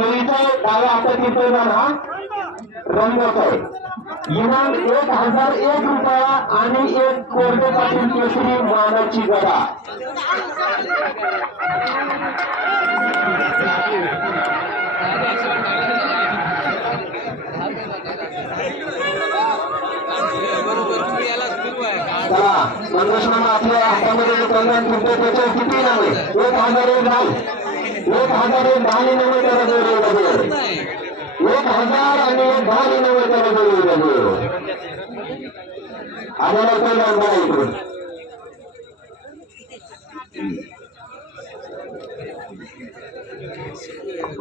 केळीचा डाव्या हातातील पैलवान हा? रंगत आहे इनाम एक हजार एक रुपया आणि एक कोरडे पाटील केसरी मानाची गदा. चला संघर्षणा आपल्या हातामध्ये कल्याण तुमच्या त्याच्यावर किती नाव आहे एक हजार एक नाव एक हजार एक धाल इनामे करा एक हजार आणि एक धाल इनामे करा आम्हाला पहिला अंदाज इकडून?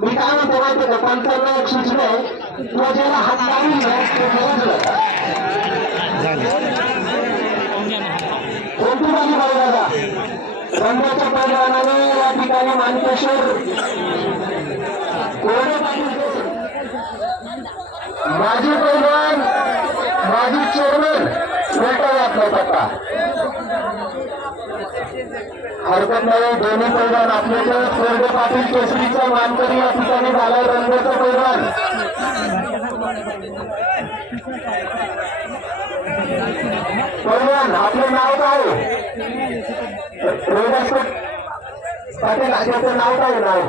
मी काय म्हणतो माहिती का? पंचांना एक सूचना आहे. तो ज्याला हात लावून ना तो कोणती बाजू बघा. दादा रंगाच्या पैलवानाने ठिकाणी मानकेश्वर कोरडे पाटील माजी पैलवान माजी चेअरमन उलटा आपला पत्ता. हरकत नाही दोन्ही पैलवान आपल्याकडे कोरडे पाटील केसरीचा मानकरी या ठिकाणी झालाय रंगाचा पैलवान पैलवान आपलं नाव काय? रोडाचं पाटील नाव काय नाव